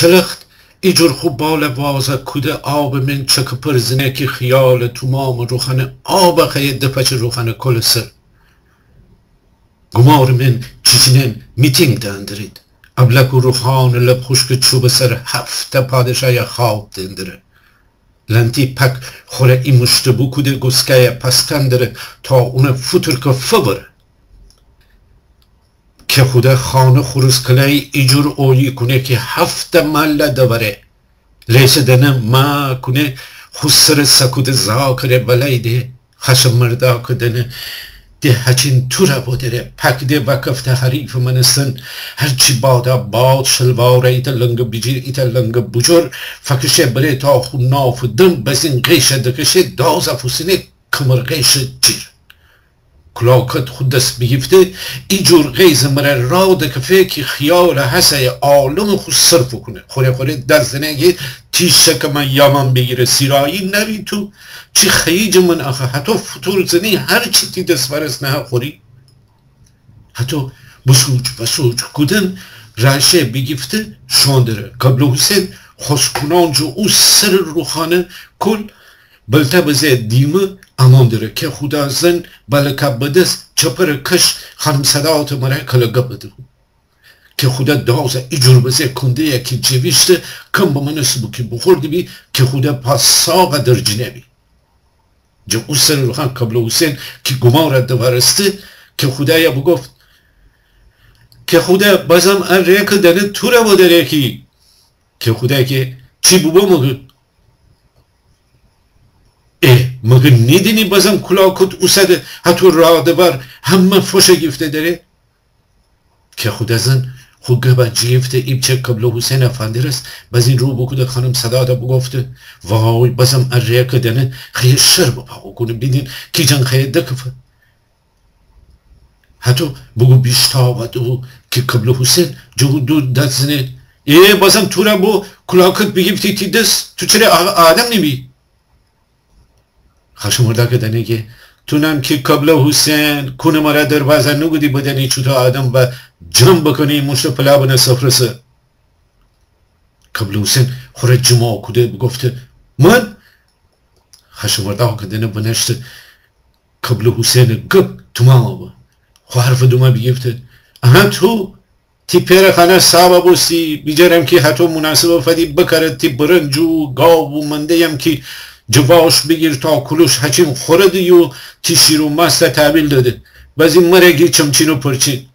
چلخت ایجور خوب بال وازه کوده آب من چک پرزنه که خیال تومام روخانه آب خیلی دپچه روخانه کل سر گمار من چیزینن میتینگ دندرید ابلک و روخان لب خوشک چوب سر هفته پادشای خواب دندره لنتی پک خوره ای مشتبو کوده گسکه پسکندره تا اون فوتر که فبره که خود خانه خروز کلی ایجور اویی کنه که هفته مله دوره لیسه دنه ما کنه خسر سکود زاکره بلیده خشم مردا کدنه ده هچین توره بودره پک ده وکفت حریف منستن هرچی بادا باد شلواره ایتا لنگ بجیر ایتا لنگ بجور فکشه بره تا خون ناف دن بزین غیشه دکشه داز افوسینه کمر غیشه جیر کلاکت خود دست بگیفته اینجور غیز مره را دکفه که خیال حسه عالم خود صرف کنه خوره دزنه یه تیشه که من یامن بگیره سیرایی نری تو چی خیج من آخه حتی فطور زنی هر چی تی دست ورس نه خوری حتی بسوج کدن رشه بگیفته شاندره قبل حسین خوشکنان جو او سر روخانه کل بلته بزه دیمه امان داره که خدا زن بلکه بدست چپر کش خانم صداوت مره کلگه بده که خدا دازه ایجور بزه کنده یکی جویشته کم با من سبو که بخورده بی که خدا پاس ساقه در جنه بی جو او سر روخان قبل حسین که گمارت دوارسته که خدا یا بگفت که خدا بازم اره که دنه تو رو بودره که خدا که چی بوبا مگه مگه نیدینی بازم کلاکت اوسده حتی راده بر همه فوشه گفته داره که خود زن خود گبه جیفته ایبچه قبل حسین افندی رست باز این رو بکوده خانم صداده بگفته وای بازم اره کدنه خیلی شر بپاقو کنه بیدین کی جن خیلی دکفه حتی بگو بیشتا و دو که قبل حسین جو دو دست زنه بازم تو را بو کلاکت بگیفتی تی دست تو چرا آدم نمی خشمرده کدنه که تونم که قبل حسین کنه مرا در بازه نگودی بدنی چوتا آدم و جمع بکنی مشت پلا بنا سفرسه قبل حسین خوره جمع کده بگفته من خشمرده کدنه بنشته قبل حسین گب تو ما با خو حرف دوما بگفته تو تی پیر خانه سابا بوستی بیجارم که حتی مناسبه فدی بکرد تی برنجو گاو و منده هم که جواش بگیر تا کلوش هچین خورده و تیشیر و مست تحویل داده بعضی مرگی چمچین و پرچین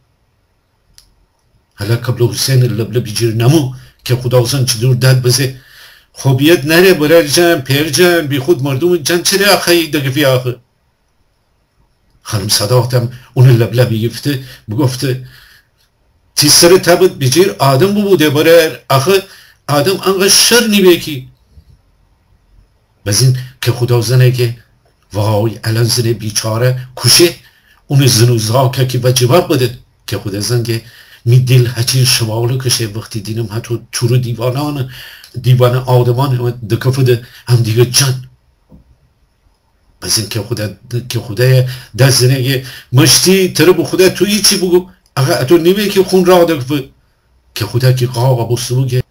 حالا قبل حسین لبلبی جیر نمو که خدا حسین چی دور داد بزه خوبیت نره برای جن پیر جن بی خود مردم جن چرا آخه دگفی آخه خانم صداقتم اون لبلبی گفته بگفته تی سر تبت بجیر آدم بوده برای آخه آدم انقدر شر نیبه کی بزین که خدا زنه که وای الان زنه بیچاره کشه اون زنوزها که به جواب بده که خدا زن که می دل هچین شمالو کشه وقتی دینم حتی چورو دیوان آدمان دکفده هم دیگه جن بزین که خدا دست زنه که مشتی تربو خدا توی چی بگو اگه تو نیمه که خون را دکفه که خدا که قاقا بستو که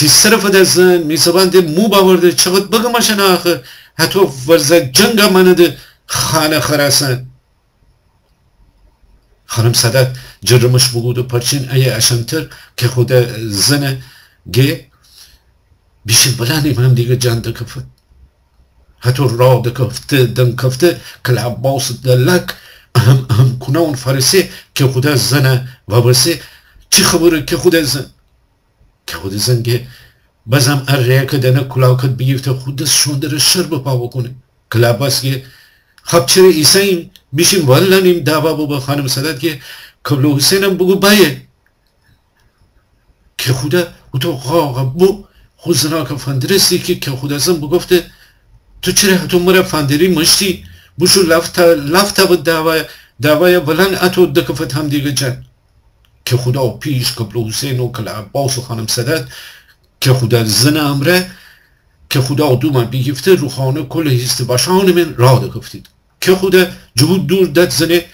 تی صرف دزن میسابند مو باورده چقدر بگمشن آخه حتی ورزه جنگ منده خانه خراسن خانم صدت جرمش بگود و پرچین ای اشنتر که خود زنه گه بیشن بلانی من دیگه جان دکفت حتی را دکفته دن کفته کل عباس دلک اهم کنون فارسی که خود زنه و برسه چی خبره که خود زن که خود زنگه بازم اره کدنه کلاکت بیفته خودش شوندر شر بپا بکنه کلاباس که خب چرا ایساییم بیشیم ولنیم دعوا با خانم صدت که قبل حسینم بگو باید که خدا تو قاقا بو خوزنا که فندرستی که خدا زن بگفته تو چرا تو مرا فندری مشتی بوشو لفتا بود دعوای ولن اتو دکفت هم دیگه جن که خدا پیش قبل حسین و کل عباس و خانم صدت که خدا زن امره که خدا دوما بیگفته روخانه کل هست باشان من را دکفتید که خدا جهود دور داد زنه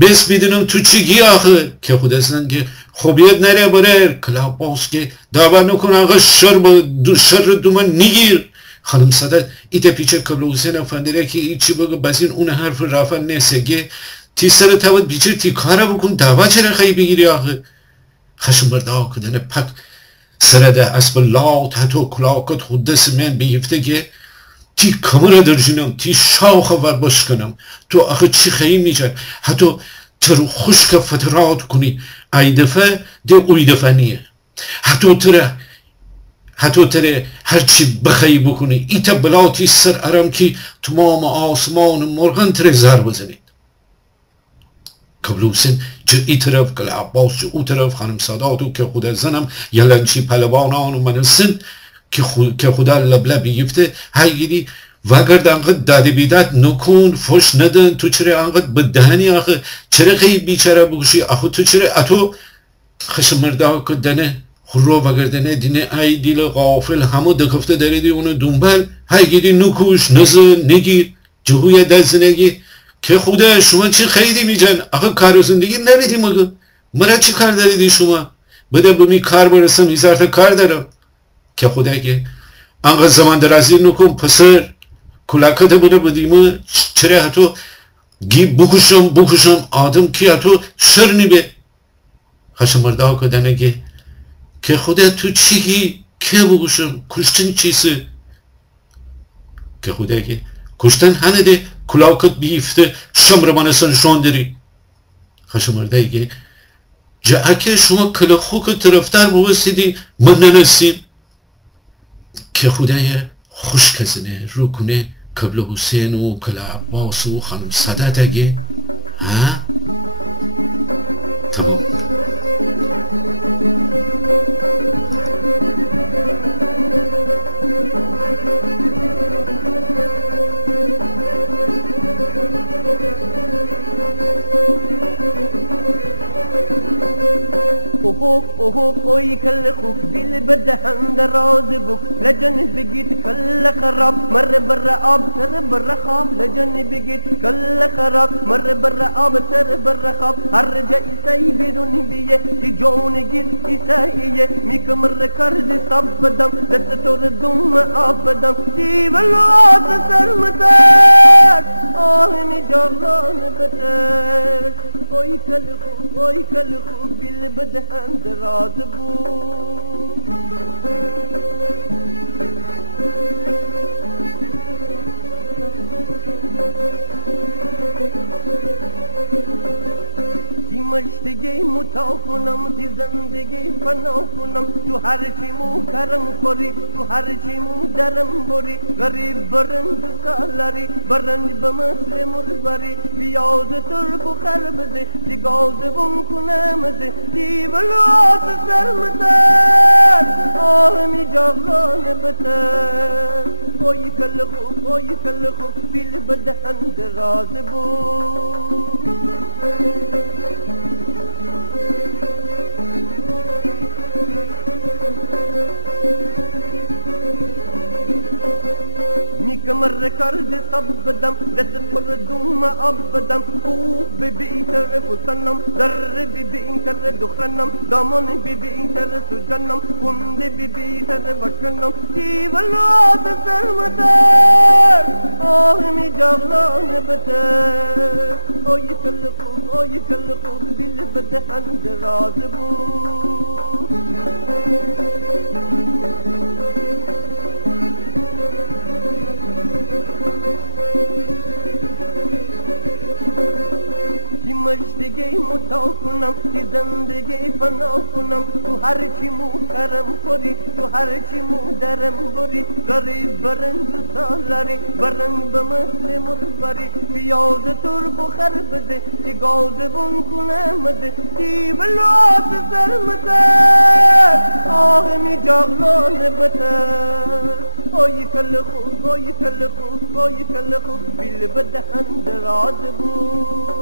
بس بیدنم تو چیگی آخه که خود ازن که خوبیت نره بره کلاب باز که دعوا نکن آقا شر دومن نگیر خانم سادت ایت پیچه قبل حسین افندیره که ایچی بگه بسین اون حرف رافن نسگه تی سر تاوت بیچه تی کارا بکن دعوا چرا خیلی بگیری آخه خشم برده کدن پک سرده اسب لات حتی کلاکت خود سمین بیفته که تی کمره درجنم تی شاخ ور باش کنم تو آخه چی خیلی میجن حتی تر خشک فترات کنی ای دفعه ده اوی دفعه نیه حتی تره هرچی بخی بکنی ایتا بلاتی سر ارم که تمام آسمان مرغن تره زر بزنید قبل حسین چه ای طرف کل عباس چه او طرف خانم ساداتو که خود زنم یلنچی پلوانان و منسن که خدا لبلبی گفته هایگیدی وگر انقدر داده بیداد نکن فش ندن تو چرا انقدر بدهنی آخه چرا خیلی بیچاره بگوشی آخه تو چرا اتو خشم مرده که دنه خورو وگر دنه دینه ای دیل غافل همو دکفته داریدی اونو دنبال هایگیدی نکوش نزن نگیر جهوی دست نگیر که خدا شما چی خیلی میجن آخه کار زندگی نمیدی مگه مرا چی کار داریدی شما بده بمی کار برسم ایزارت کار دارم که خدا که انقدر زمان درازی نکن پسر کلاکت بوده بدیم چرا حتی گی بکشم آدم کی حتی شر نیبه خشم مرده ها کدنه که خدا تو چی که بکشم کشتن چیسه که خدا که کشتن هنه ده کلاکت بیفته شمرمانسان شون داری خشم مرده که جا که شما کلاخو که طرفتر بوستیدی من ننستین که خدای خوش کزنه رو کنه قبل حسین و کلا عباس و خانم سادت اگه ها تمام اوی کل خوب دل بدهن دراز بک لجن بگید کل خراب مر بر آب سر بر خواب لجن بگید کل خراب مر بر آب سر بر خواب هر جا ایسای بیرون بیه تی جون گیر ایساییه میک مر کرد سب بدم دست تور دوم آب بدم تی بلوات سر متر آه می جغلان بتر اوی کل خوب دل بدهن دراز بود تی مشتگی متا کنم تی زندگی فنا کنم تو هرچی مو کرم خوری تو هرچی مو درم بری غریب برند سالاری برند بمثل مربری بیاز تر بخر بده تی گاز بم کنم ده تی بلوات سرمتر آه می جغلان بتر اوی کل خوب بیل بدهن دراز بود کمر کرد سب بدم دست پر دوم آب بدم خوب بی تر فسنم در بی تر دخرنم دامن بی تر سجنم کند بی تر بشکنم تی بلوات سرمتر آه می جغلان بتر اوی کل خوب بیل بدهن دراز بود مشتگی متا کنم تی زندگی فنا کنم تو هرچی مو کرم خوری تو هرچی مو درم بری غریب برند سالاری برند بمثل مربری بیاز تر بخر بده تی گاز بم کنم ده تی بلوات سرمتر آه می جغلان بتر اوی کل خوب بیل بدهن دراز بود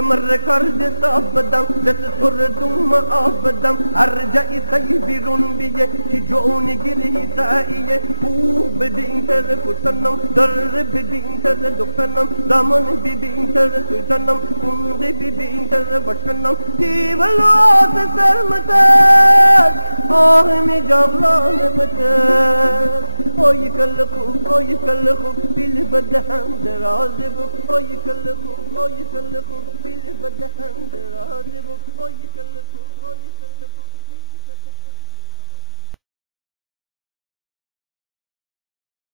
مر کرده صاف بدم دست تردم آبدم ارجعی سعی بیرون بیه که جون گلی سعیه خوب ببین تر کسنم در ببین تر دختنم دامن ببین تر سوزنم کنده ببین تر بشکنم دیولات سرمتر آه می جغلان متر اوی کل خوب بیل بدهم دراز بود اوی کل خوب بیل بدهم دراز بود اوی کل خوب بیل بدهم